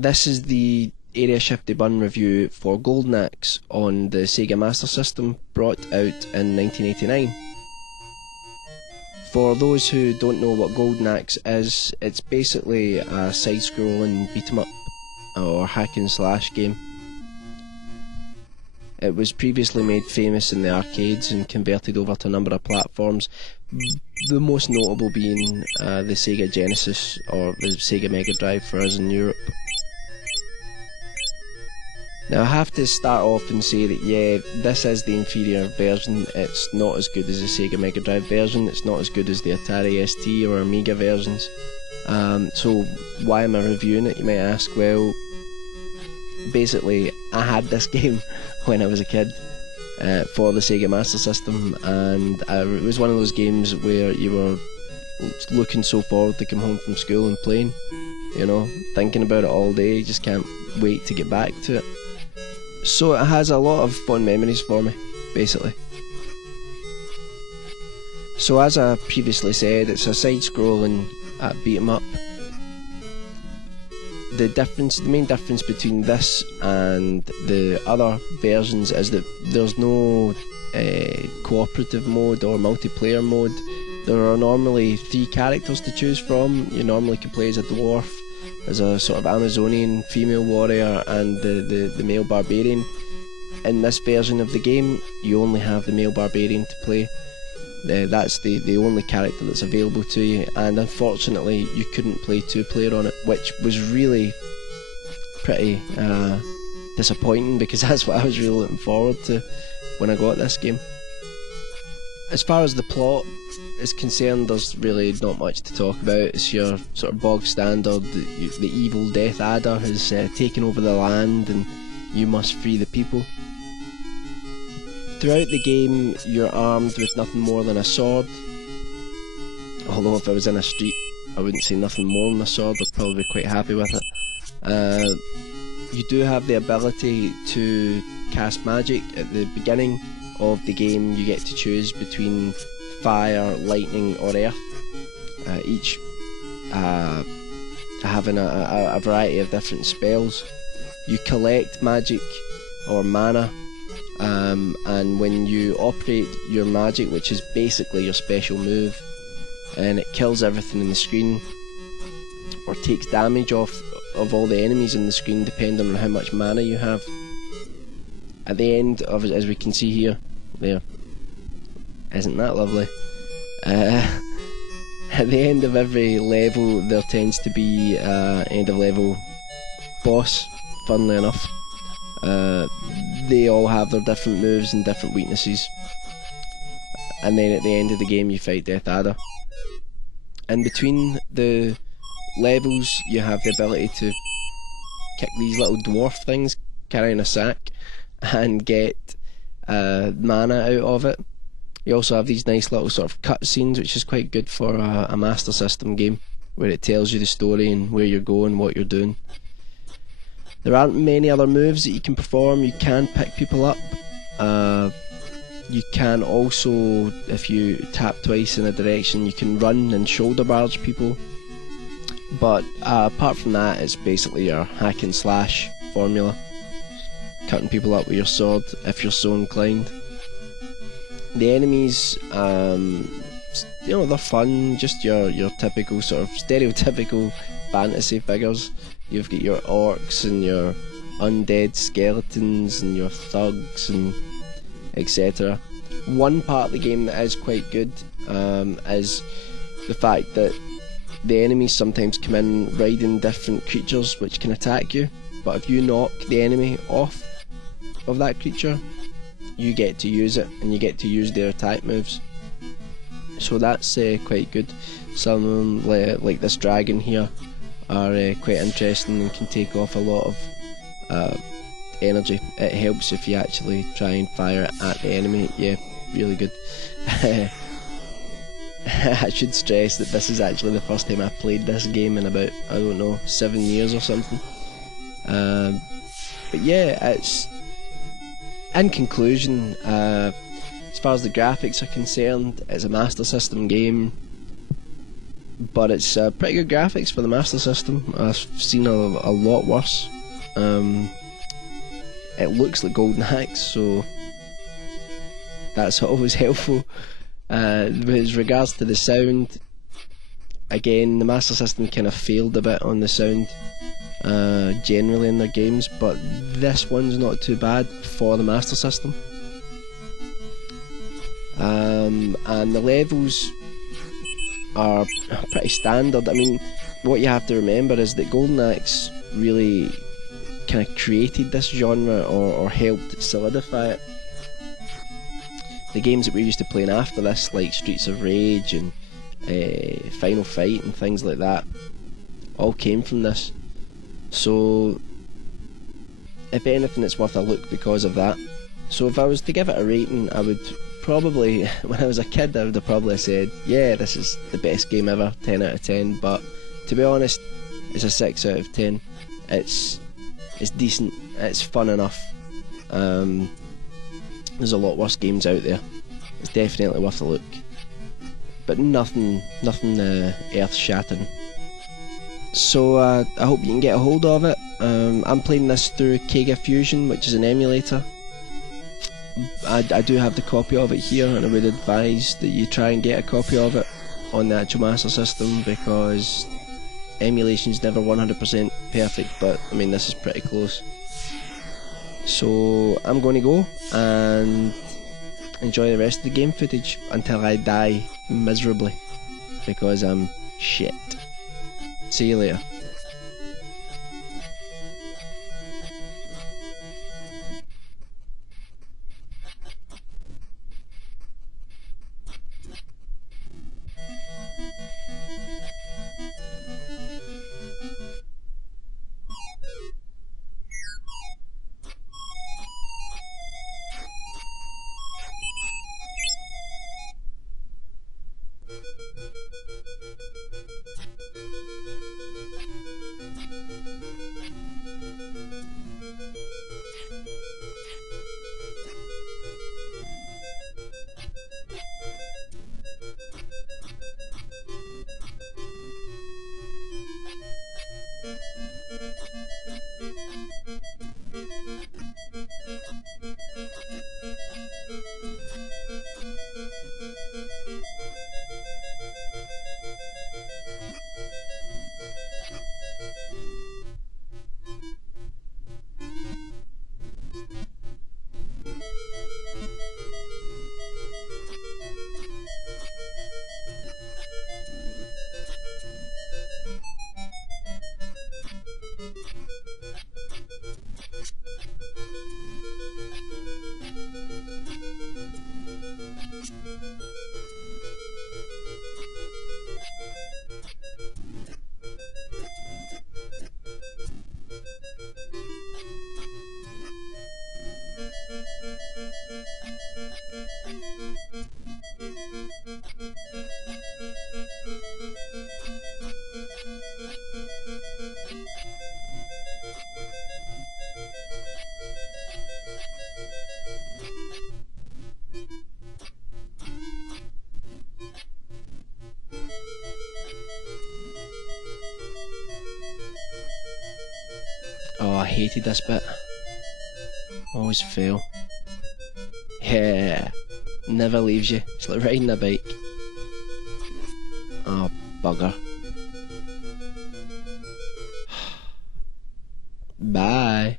This is the Areashiftybun review for Golden Axe on the Sega Master System, brought out in 1989. For those who don't know what Golden Axe is, it's basically a side-scrolling beat-em-up or hack-and-slash game. It was previously made famous in the arcades and converted over to a number of platforms, the most notable being the Sega Genesis or the Sega Mega Drive for us in Europe. Now I have to start off and say that yeah, this is the inferior version. It's not as good as the Sega Mega Drive version, it's not as good as the Atari ST or Amiga versions. So why am I reviewing it, you might ask? Well, basically I had this game when I was a kid for the Sega Master System, and it was one of those games where you were looking so forward to come home from school and playing, you know, thinking about it all day, just can't wait to get back to it. So it has a lot of fond memories for me, basically. So as I previously said, it's a side-scrolling beat-em-up. The main difference between this and the other versions is that there's no cooperative mode or multiplayer mode. There are normally 3 characters to choose from. You normally can play as a dwarf, as a sort of Amazonian female warrior, and the male barbarian. In this version of the game, you only have the male barbarian to play. That's the only character that's available to you, and unfortunately you couldn't play 2-player on it, which was really pretty disappointing, because that's what I was really looking forward to when I got this game. As far as the plot is concerned, there's really not much to talk about. It's your sort of bog standard. The evil Death Adder has taken over the land and you must free the people. Throughout the game you're armed with nothing more than a sword, although if I was in a street I wouldn't say nothing more than a sword, I'd probably be quite happy with it. You do have the ability to cast magic. At the beginning of the game you get to choose between fire, lightning or earth, each having a variety of different spells. You collect magic or mana, and when you operate your magic, which is basically your special move, and it kills everything in the screen or takes damage off of all the enemies in the screen depending on how much mana you have. At the end of it, as we can see here, there, isn't that lovely? At the end of every level there tends to be end of level boss, funnily enough. They all have their different moves and different weaknesses, and then at the end of the game you fight Death Adder. In between the levels you have the ability to kick these little dwarf things carrying a sack and get mana out of it. You also have these nice little sort of cutscenes, which is quite good for a Master System game, where it tells you the story and where you're going, what you're doing. There aren't many other moves that you can perform. You can pick people up. You can also, if you tap twice in a direction, you can run and shoulder barge people. But apart from that, it's basically your hack and slash formula, cutting people up with your sword if you're so inclined. The enemies, you know, they're fun, just your typical sort of stereotypical fantasy figures. You've got your orcs and your undead skeletons and your thugs and etc. One part of the game that is quite good is the fact that the enemies sometimes come in riding different creatures which can attack you, but if you knock the enemy off of that creature, you get to use it, and you get to use their attack moves. So that's quite good. Some of them, like this dragon here, are quite interesting and can take off a lot of energy. It helps if you actually try and fire it at the enemy. Yeah, really good. I should stress that this is actually the first time I've played this game in about, I don't know, 7 years or something. But yeah, it's... In conclusion, as far as the graphics are concerned, it's a Master System game. but it's pretty good graphics for the Master System. I've seen a lot worse. It looks like Golden Axe, so that's always helpful. With regards to the sound, again, the Master System kind of failed a bit on the sound generally in their games, but this one's not too bad for the Master System. And the levels are pretty standard. I mean, what you have to remember is that Golden Axe really kind of created this genre, or helped solidify it. The games that we're used to playing after this, like Streets of Rage and Final Fight and things like that, all came from this. So if anything, it's worth a look because of that. So if I was to give it a rating, I would probably, when I was a kid, I would have probably said, yeah, this is the best game ever, 10 out of 10, but to be honest, it's a 6 out of 10. It's decent, it's fun enough. There's a lot worse games out there. It's definitely worth a look, but nothing earth-shattering. So I hope you can get a hold of it. I'm playing this through Kega Fusion, which is an emulator. I do have the copy of it here, and I would advise that you try and get a copy of it on the actual Master System, because emulation's never 100% perfect, but I mean, this is pretty close. So I'm going to go and enjoy the rest of the game footage until I die miserably, because I'm shit. See you later. Oh, I hated this bit. Always fail. Yeah, never leaves you. It's like riding a bike. Oh, bugger. Bye.